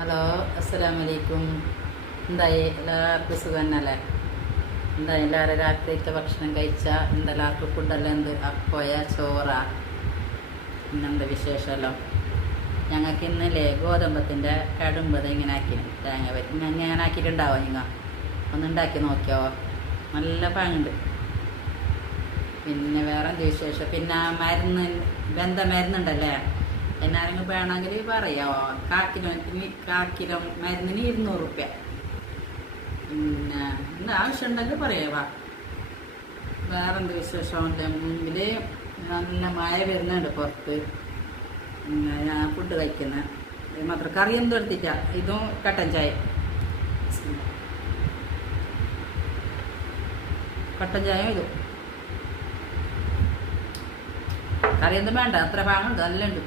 Hello, അസ്സലാമലൈക്കും. എന്തായി എല്ലാവർക്കും സുഖം തന്നെയല്ലേ? എന്തായി എല്ലാവരും രാത്രിയിലത്തെ ഭക്ഷണം കഴിച്ചാൽ എന്തെല്ലാവർക്കും ഫുഡെല്ലാം എന്ത് അപ്പോയ ചോറാ? പിന്നെന്താ വിശേഷമല്ലോ? ഞങ്ങൾക്ക് ഇന്നലെ ഗോതമ്പത്തിൻ്റെ കടുമ്പത് ഇങ്ങനെ ആക്കി തേങ്ങ വരും ഞാൻ ആക്കിയിട്ടുണ്ടാവോ? നിങ്ങൾ ഒന്നുണ്ടാക്കി നോക്കിയോ? നല്ല പാങ്ങുണ്ട്. പിന്നെ വേറെ എന്ത് വിശേഷം? പിന്നെ മരുന്ന് മരുന്നുണ്ടല്ലേ, എന്നാരെങ്കിലും വേണമെങ്കിൽ പറയാമോ? കാക്കിലോ മരുന്നിന് 200 റുപ്യ. പിന്നെ എന്താ ആവശ്യമുണ്ടെങ്കിൽ പറയാവാ. വേറെന്ത് വിശേഷം? മുമ്പിൽ നല്ല മഴ വരുന്നുണ്ട് പുറത്ത്. ഞാൻ ഫുഡ് കഴിക്കുന്നത് മാത്രം. കറി എന്തും എടുത്തിട്ടാ, ഇതും കട്ടൻ ചായ. കട്ടൻ ചായ ഇതും കറിയൊന്നും വേണ്ട, അത്ര ഭാഗമുണ്ട്, നല്ല ഉണ്ട്.